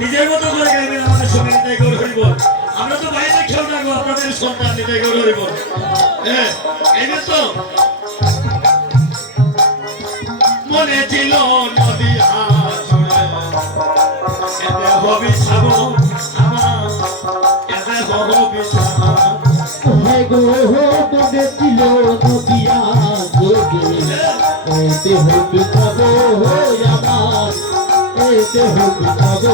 নিজের মতো করে গাইবেন আমাদের সঙ্গে নিতাই গৌর হরিব। আমরা তো বাইরে খেয়েও থাকবো আপনাদের সন্তান নিতাই গৌর হরিব। হ্যাঁ গাইবেন তো? মনে ছিল নদী আসরে এতে হবি ছাবো আমার এতে হবি ছাবো হে গো মনে ছিল নদিয়া যোগে এতে হবি খাবো আমার এতে হবি খাবো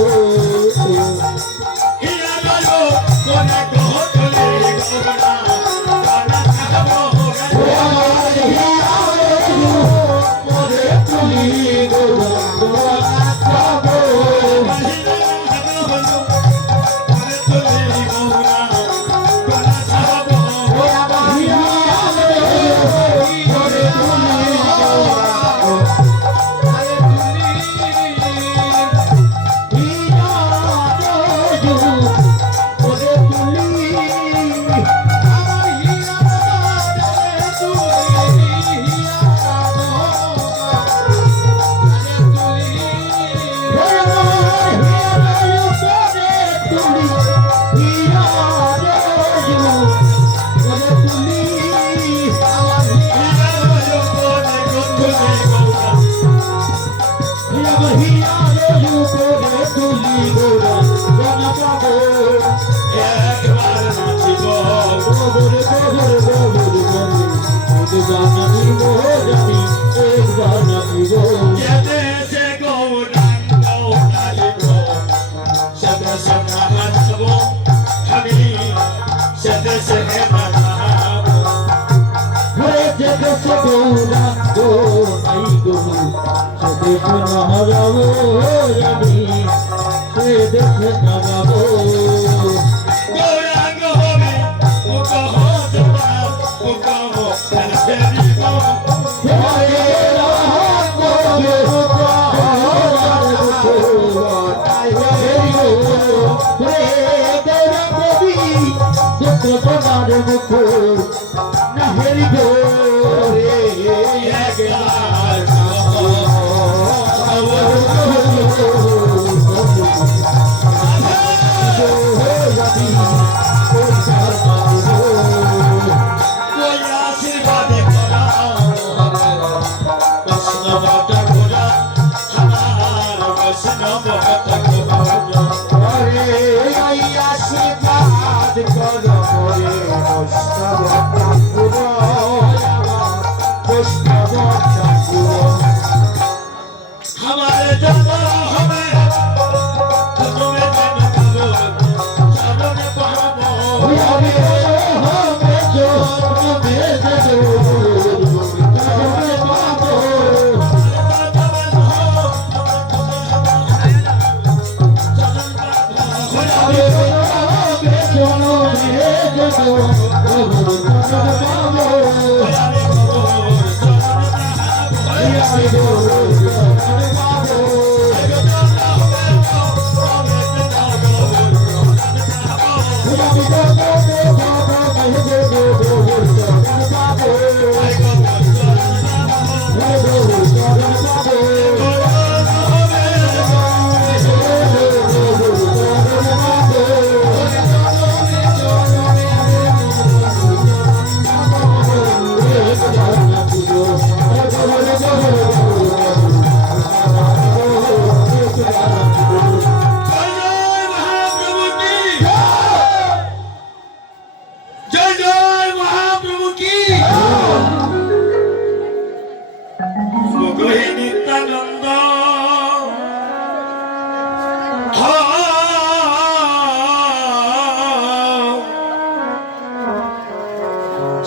হিয়া গো কোনে কোলে গৌরা কানা খাবো মনে তুলি গোরা খাবো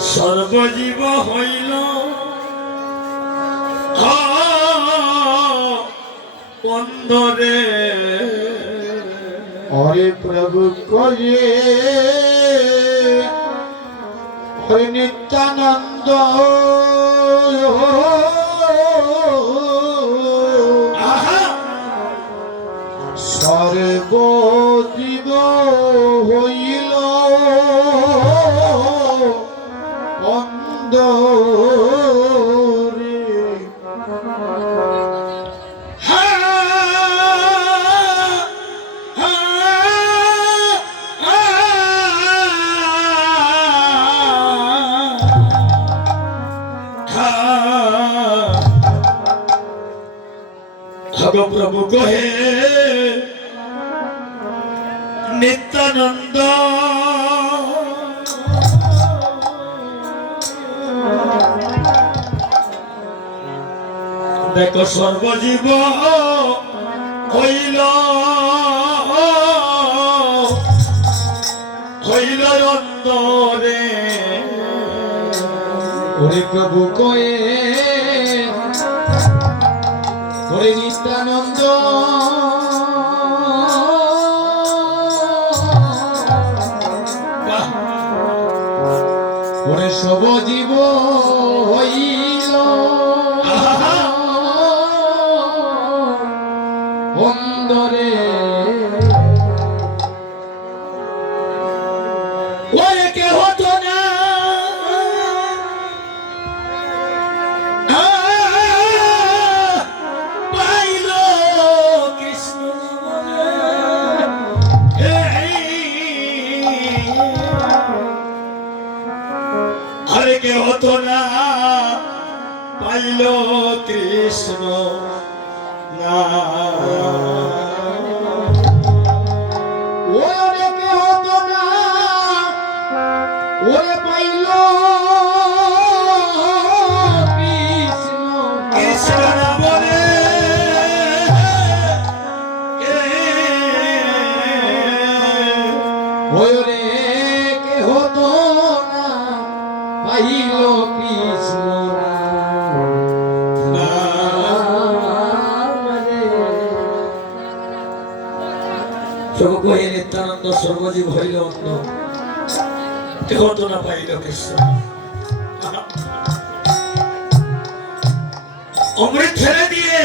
সর্বজীব হইল বন্ধরে হরে প্রভু করে হরে নিত্যানন্দ সর্বজীব হইল অন্ধরে ভগ প্রভু কহে নিত্যানন্দ দেখো সর্বজীব হইল হইল অন্তরে ওরে প্রভু কয়ে ওরে নিত্যানন্দ ওরে সব জীব হইল অন্তরে ওরে কে হতো না পাইল কৃষ্ণ আরে কে হতো না পাইল কৃষ্ণ না ওরে কে হতো না ওরে পাইল কৃষ্ণ কৃষ্ণ না বলে ওরে কে হতো না পাইল কৃষ্ণ প্রভু কহে নিত্যানন্দ সর্বজীব হইল অন্য কেহ তো না পাইল কৃষ্ণ অমৃত ছেড়ে দিয়ে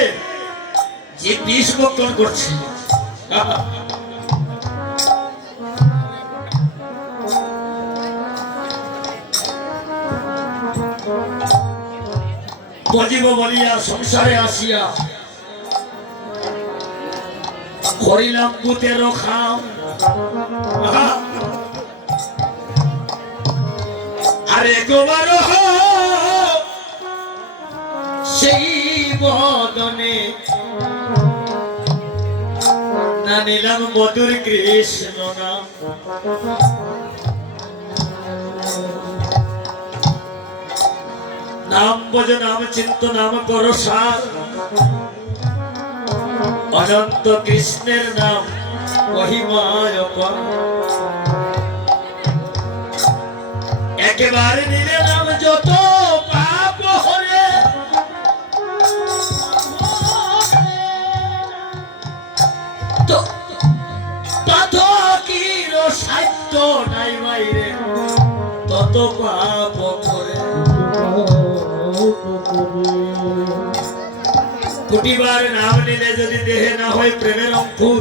যে বিষ বক্ষণ করছে বজিব বলিয়া সংসারে আসিয়া করিলাম পুতের খাম আরে গোবার সেই বদনে না নিলাম মধুর কৃষ্ণ নাম নাম বজ নাম চিন্ত নাম করো সার অনন্ত কৃষ্ণের নাম মহিমায় অপার একেবারে নিলে নাম যত পাপ হরে তো তত কির সাধ্য নাই বাইরে তত পাপ করে কোটিবার নাম নিলে যদি দেহে না হয় প্রেমের অঙ্কুর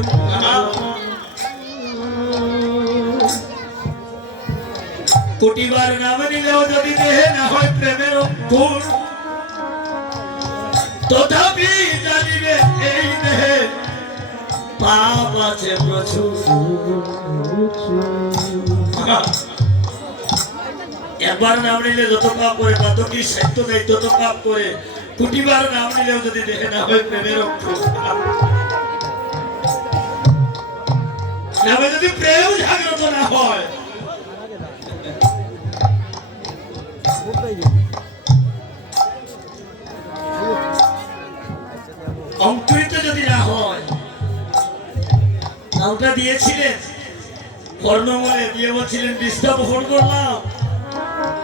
কোটিবার নাম নিলেও যদি দেহে না হয় প্রেমের অঙ্কুর তথাপি জানিবে এই দেহে পাপ আছে প্রচুর একবার নাম নিলে যত পাপ করে তত কি সাহিত্য দেয় তত পাপ করে কোটিবার নাম নিলেও যদি দেখে না হয় প্রেমের অঙ্কুর নামে যদি প্রেম জাগ্রত না হয় অঙ্কুরিত যদি না হয় নামটা দিয়েছিলেন কর্ণমূলে দিয়ে বলছিলেন বিষটা বহন করলাম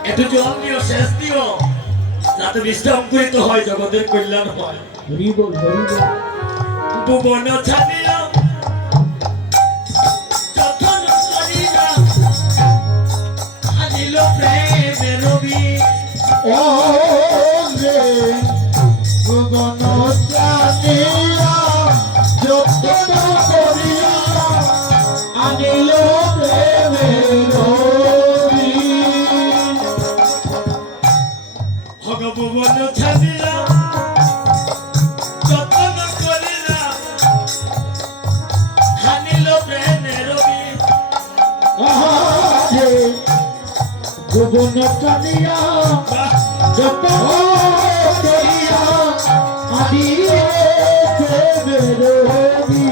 একটু জল দিও শেষ দিও যাতে বিষটা অঙ্কুরিত হয় জগতের কল্যাণ হয় ভুবন ছাড়িয়া যতন করিয়া আনিল প্রেমের বীজ ও রে ভুবন জানিয়া যতন করিয়া আনিল প্রেমের বীজ ভগবন ছাড়িয়া যতন করিয়া আনিল প্রেমের বীজ আহারে ভুবন জানিয়া যতন করিয়া আনিল প্রেমের বেরোবি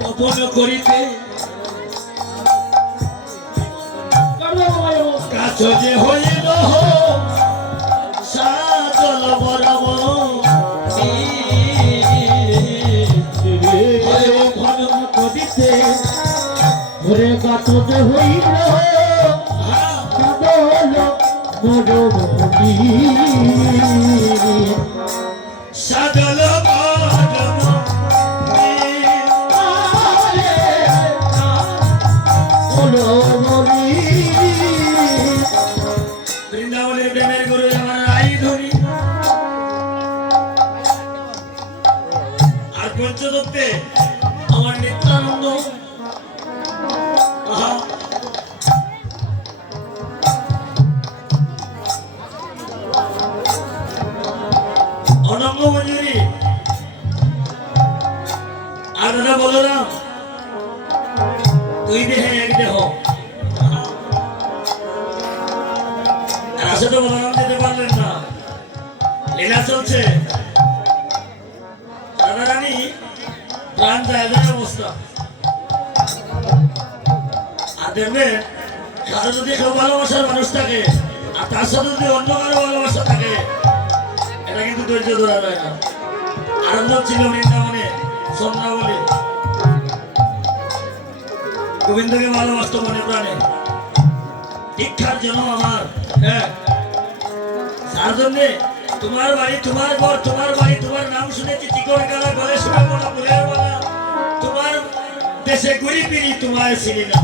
তপন করিতে কাছ যে হইল সাজল বরব ভজন করিতে ঘরে গাততে হইল কাদল মরবি সাজল বরব বৃন্দাবনের প্রেমের গুরু আমার রাই ধরি আর পঞ্চদত্তে আমার নিত্যানন্দ আহা অনঙ্গ মঞ্জুরি আর দাদা বলরাম দুই দেহে এক দেহ আসলে বলরাম যেতে পারলেন না লীলা চলছে রাধা রানী প্রাণ যায় যায় অবস্থা আর দেখবে কারো যদি কেউ ভালোবাসার মানুষ থাকে আর তার সাথে যদি অন্য কারো ভালোবাসা থাকে এটা কিন্তু ধৈর্য ধরা যায় না আনন্দ ছিল বৃন্দাবনে চন্দ্রাবলী গোবিন্দকে ভালোবাসত মনে প্রাণে দীক্ষার জন্য আমার হ্যাঁ তার জন্যে তোমার বাড়ি তোমার ঘর তোমার বাড়ি তোমার নাম শুনেছি চিকন গালা গলে শুনে বলা ফুলের বলা তোমার দেশে ঘুরি ফিরি তোমায় চিনি না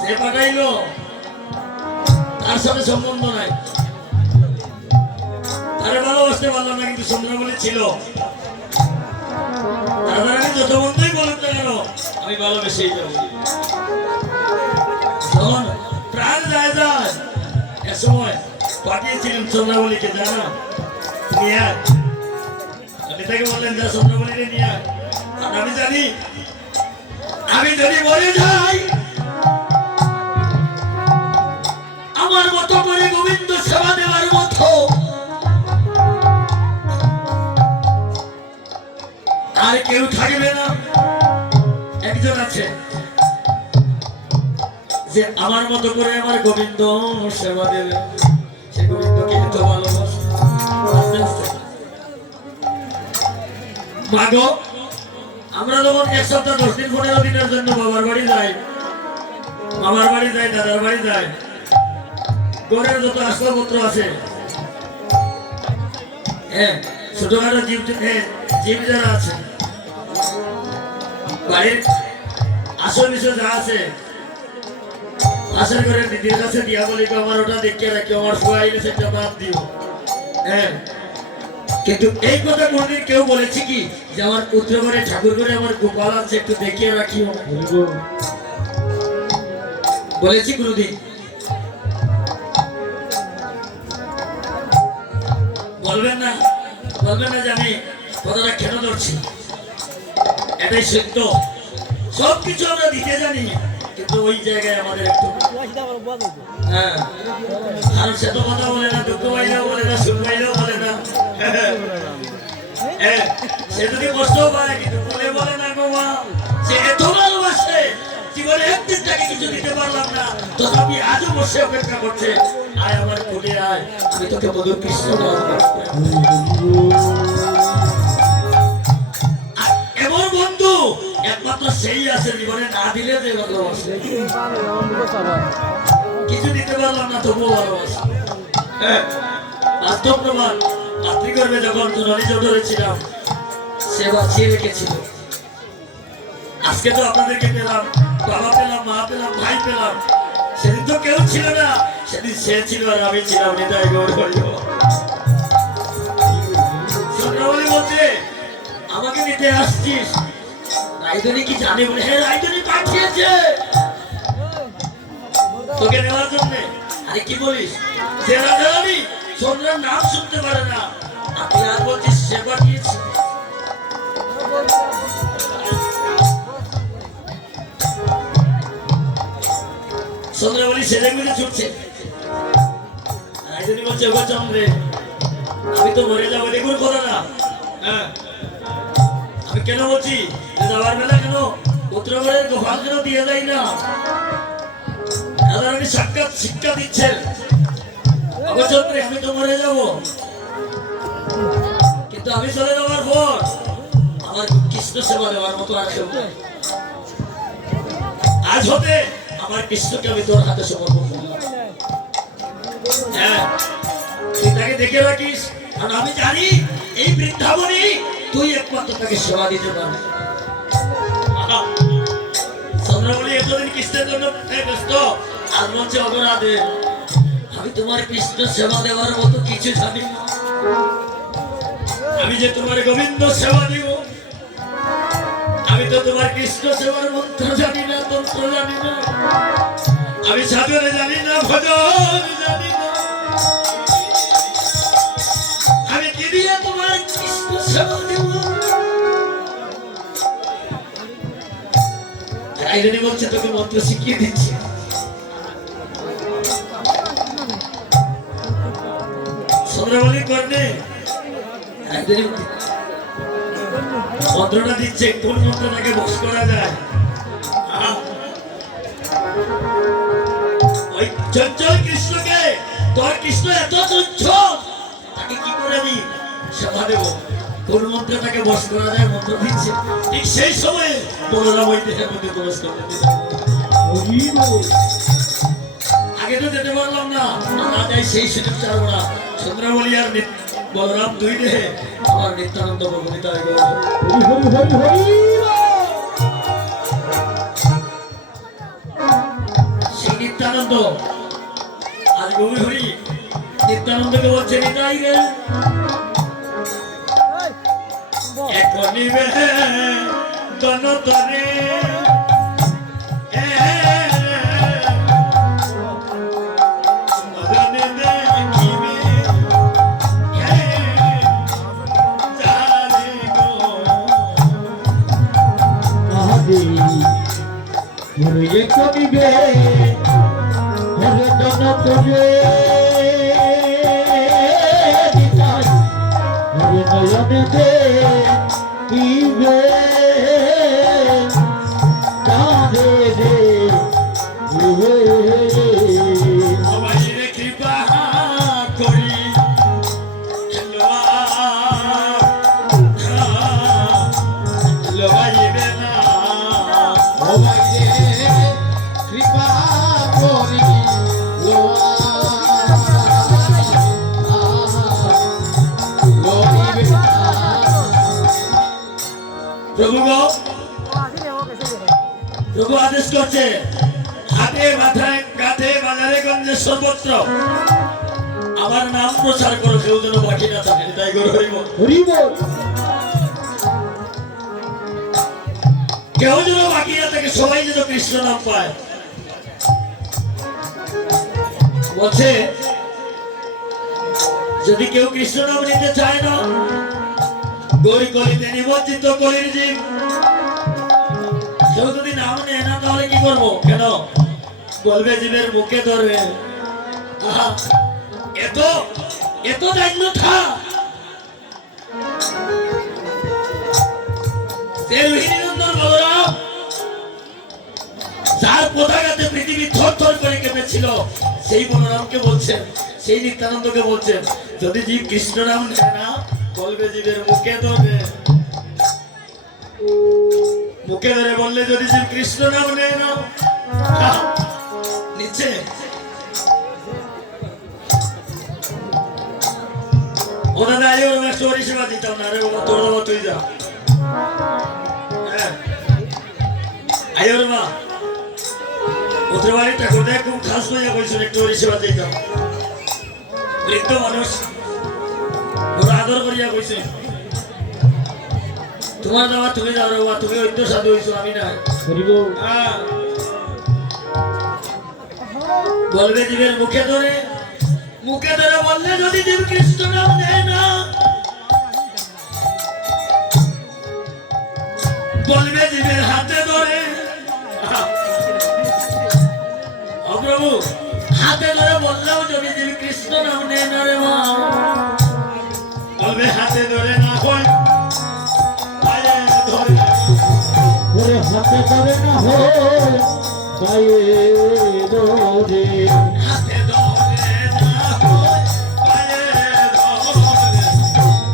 সে পাঠাইলো তার সাথে সম্বন্ধ নাই তারে ভালোবাসতে পারলাম না কিন্তু চন্দ্রাবলী ছিল রাধারানী যত বন্ধুই বলুন না কেন আমি ভালোবেসেই যাবো তখন প্রাণ যায় যায় এ সময় পাঠিয়েছিলেন চন্দ্রাবলীকে জানা নিয়ে আয় আপনি তাকে বললেন যা চন্দ্রাবলীকে নিয়ে আয় আর আমি জানি আমি যদি মরে যাই আমার মতো করে গোবিন্দ সেবা দেওয়ার মতো আর কেউ থাকবে না একজন আছে যে আমার মতো করে আমার গোবিন্দ সেবা দেবে সে গোবিন্দকে এত ভালোবাসে আস্তে আস্তে মাগো আমরা যখন এক সপ্তাহ 10 দিন 15 দিনের জন্য বাবার বাড়ি যাই মামার বাড়ি যাই দাদার বাড়ি যাই ঘরের যত আসবাবপত্র আছে হ্যাঁ ছোটখাটো জীব যারা আছে বাড়ির আসল বিষয় যা আছে আশা করে দিদির কাছে দিয়া বলি আমার ওটা দেখে রাখি আমার ফুয়াইলে সেটা বাদ দিও হ্যাঁ কিন্তু এই কথা কোনদিন কেউ বলেছে কি যে আমার পুত্র ঘরে ঠাকুর ঘরে আমার গোপাল আছে একটু দেখিয়ে রাখিও বলেছি কোনদিন বলবেন না যে আমি কথাটা কেন ধরছি এটাই সত্য সবকিছু আমরা দিতে জানি কিন্তু ওই জায়গায় আমাদের একটু হ্যাঁ আর সে তো কথা বলে না দুঃখ পাইলেও বলে না সুখ পাইলেও বলে না সে যদি কষ্ট পায় কিন্তু বলে না গো মা সে এত ভালোবাসে জীবনে একদিন তাকে কিছু দিতে পারলাম না তথাপি আজও বসে অপেক্ষা করছে আয় আমার কোলে আয় আমি তোকে মধুর কৃষ্ণ এমন বন্ধু একমাত্র সেই আছে জীবনে না দিলে যে ভালোবাসে কিছু দিতে পারলাম না তবুও ভালোবাসে বাস্তব প্রমাণ মাতৃগর্ভে যখন জননী জঠরে ছিলাম সে বাঁচিয়ে রেখেছিল আজকে তো আপনাদেরকে পেলাম বাবা পেলাম মা পেলাম ভাই পেলাম সেদিন তো কেউ ছিল না সেদিন সে ছিল আর আমি ছিলাম হৃদয় গৌর হরিব চন্দ্রাবলী বলছে আমাকে নিতে আসছিস রাইদনি কি জানে বলে হ্যাঁ রাইদনি পাঠিয়েছে তোকে নেওয়ার জন্য আরে কি বলিস যে রাধারানী চন্দ্রার নাম শুনতে পারে না আপনি আর বলছিস সে পাঠিয়েছে চন্দ্রাবলী সেজে গুজে ছুটছে আইজনি বলছে ওগো চন্দ্রে আমি তো মরে যাবো দেখুন কথা না হ্যাঁ আমি কেন বলছি যে যাওয়ার বেলা কেন পুত্রগড়ের গোপাল কেন দিয়ে যাই না দাদা আমি সাক্ষাৎ শিক্ষা দিচ্ছেন ওগো চন্দ্রে আমি তো মরে যাবো কিন্তু আমি চলে যাওয়ার পর আমার কৃষ্ণ সেবা দেওয়ার মতো আর কেউ নেই। আজ হতে আমার কৃষ্ণকে আমি তোর হাতে সমর্পণ করলাম হ্যাঁ তুই তাকে দেখে রাখিস কারণ আমি জানি এই বৃন্দাবনে তুই একমাত্র তাকে সেবা দিতে পারবি চন্দ্রমণি এতদিন কৃষ্ণের জন্য ব্যস্ত আর বলছে অপরাধে আমি তোমার কৃষ্ণ সেবা দেওয়ার মতো কিছু জানি না আমি যে তোমার গোবিন্দ সেবা দিব আমি তো তোমার কৃষ্ণ সেবার মন্ত্র জানি না তন্ত্র জানি না আমি সাধনে জানি না ভজন জানি না আমি কি দিয়ে তোমার কৃষ্ণ সেবা দিব আইরনি বলছে তোকে মন্ত্র শিখিয়ে দিচ্ছি চন্দ্রমণি কর্ণে মন্ত্রটা দিচ্ছে কোন মন্ত্রটাকে বশ করা যায় ওই চঞ্চল কৃষ্ণকে তোর কৃষ্ণ এত চঞ্চল তাকে কি করে দি সেবা দেব কোন মন্ত্রটাকে বশ করা যায় মন্ত্র দিচ্ছে ঠিক সেই সময়ে বলরাম ওই দেহের মধ্যে প্রবেশ করতে দিল আগে তো যেতে পারলাম না না যাই সেই সুযোগ ছাড়বো না চন্দ্রবলী আর বলরাম দুই দেহে আমার নিত্যানন্দ প্রভুতা সেই নিত্যানন্দ আজ গভীর হরি নিত্যানন্দকে বলছে নিতাই রে এক নিবে গণতরে হরে কবিবে হরে জনপরে হরে নয়নে দেখিবে কাঁদে রে সবাই রে কৃপা করি লবাইবে না কৃপা করি প্রভু গো প্রভু আদেশ করছে হাতে মাথায় কাঁধে বাজারে গঞ্জে সর্বত্র আমার নাম প্রচার করো কেউ যেন বাকি না থাকে তাই করে হরিব হরিব কেউ যেন বাকি না থাকে সবাই যেন কৃষ্ণ নাম পায় বলছে যদি কেউ কৃষ্ণ নাম নিতে চায় না গৌরী কলিতে নিমজ্জিত কলির জীব কেউ যদি নাম নেয় না তাহলে কি করবো কেন বলবে জীবের মুখে ধরবে আহা, এত এত দায়িত্বতা যার পতাকাতে পৃথিবী থর থর করে কেঁপেছিল সেই বলরামকে বলছেন সেই নিত্যানন্দকে বলছেন যদি জীব কৃষ্ণ নাম নেয় না বলবে জীবের মুখে ধরবে মুখে ধরে বললে যদি জীব কৃষ্ণ নাম নেয় না নিচে ওরা দাঁড়ি ওর একটা পরিষেবা দিতাম না রে বাবা তোর বাবা তুই যা হ্যাঁ আয়োর মা ওদের বাড়ি ঠাকুর দেয় খুব খাস হয়ে বলছেন একটু পরিষেবা দিতাম বৃদ্ধ মানুষ ওরা আদর করিয়া কইছে তোমার দাবা তুমি যাও রে বাবা তুমি ঐক্য সাধু হইছো আমি না হরিব হ্যাঁ বলবে জীবের মুখে ধরে বললে যদি জীব কৃষ্ণ নাম নেয় না বলবে জীবের হাতে ধরে প্রভু হাতে ধরে বললেও যদি জীব কৃষ্ণ নাম নেয় হাতে ধরে না হয় পায়ে ধরে হাতে ধরে না হয় পায়ে ধরে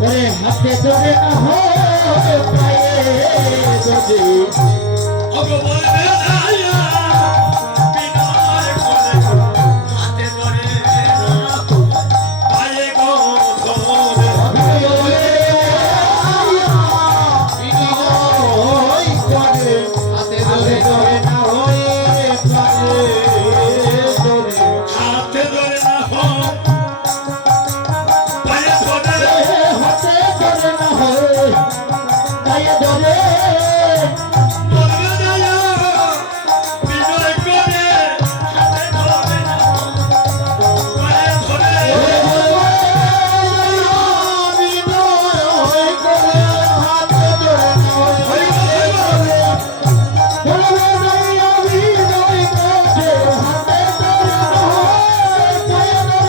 ওরে হাতে ধরে না হয় পায়ে ধরে ওগো বলবে না বিনয় করে হাতে ধরে না পায়ে গো ধরে হাতে ধরে না হয় পায়ে ধরে বলবে না বিনয় করে হাতে ধরে না পায়ে ধরে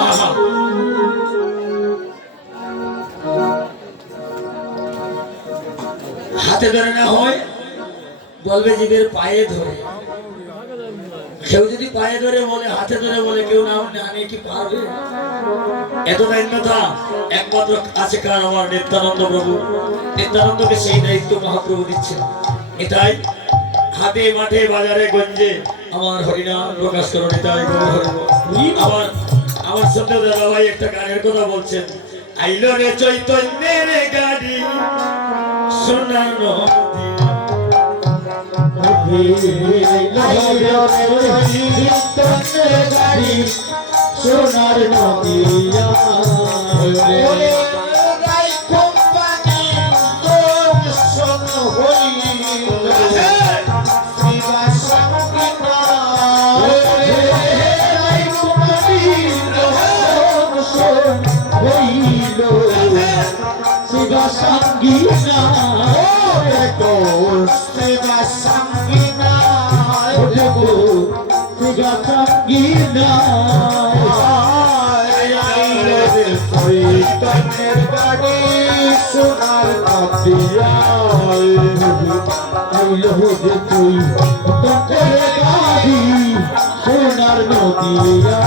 আহা হাতে ধরে না হয় বলবে জীবের পায়ে ধরে কেউ যদি পায়ে ধরে বলে হাতে ধরে বলে কেউ না জানে কি পারবে এত দায়িত্বতা একমাত্র আছে কার আমার নিত্যানন্দ প্রভু নিত্যানন্দকে সেই দায়িত্ব মহাপ্রভু দিচ্ছেন এটাই হাতে মাঠে বাজারে গঞ্জে আমার হরিনাম প্রকাশ করো নিতাই গৌর হরি বল। আমার আমার সঙ্গে দাদা ভাই একটা গানের কথা বলছেন আইলো রে চৈতন্যের গাড়ি সোনার নদী সোনার নদিয়া শিবা সঙ্গীনা শিবা সঙ্গীনা শিবা সঙ্গীনা চৈতন্যের গাড়ি সোনার নদিয়া আইলো যে তুই তন্ত্রের গাড়ি সোনার নদিয়া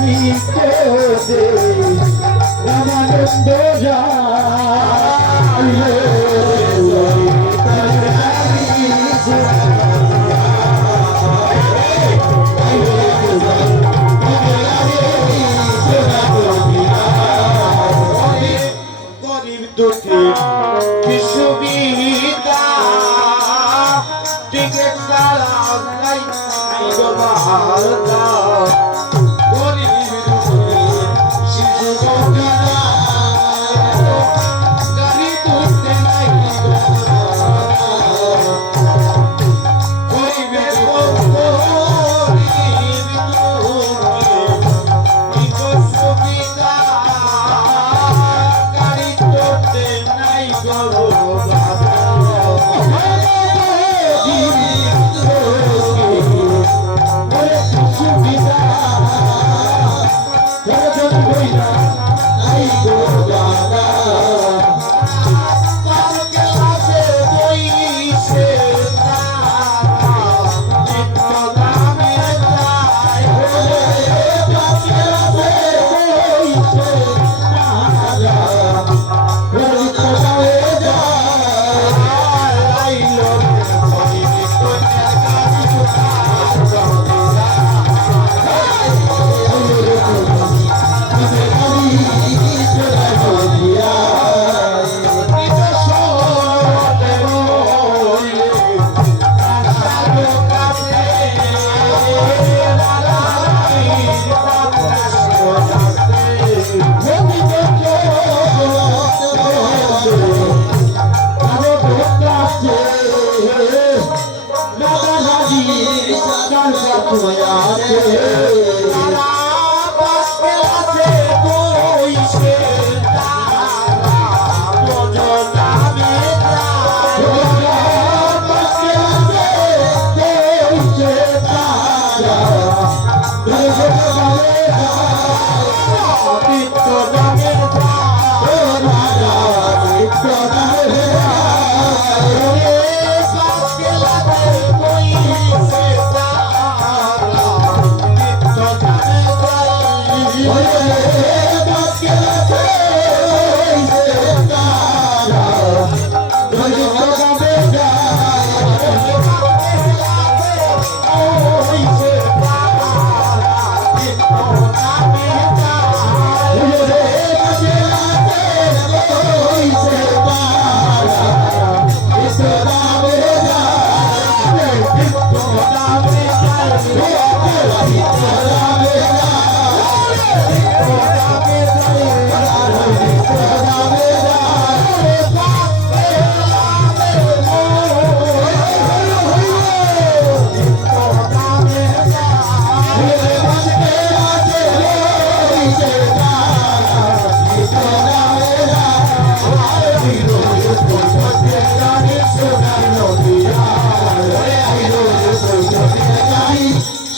নিতে দে রামানন্দ যায় গরিব দুঃখী বিশ্ববিদ্যা টিকেট ছাড়া নাই গরিব দুঃখী শিশু গাড়ি তুলতে নাই গরিবের সুবিধা গাড়ি তুলতে নাই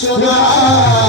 Sudah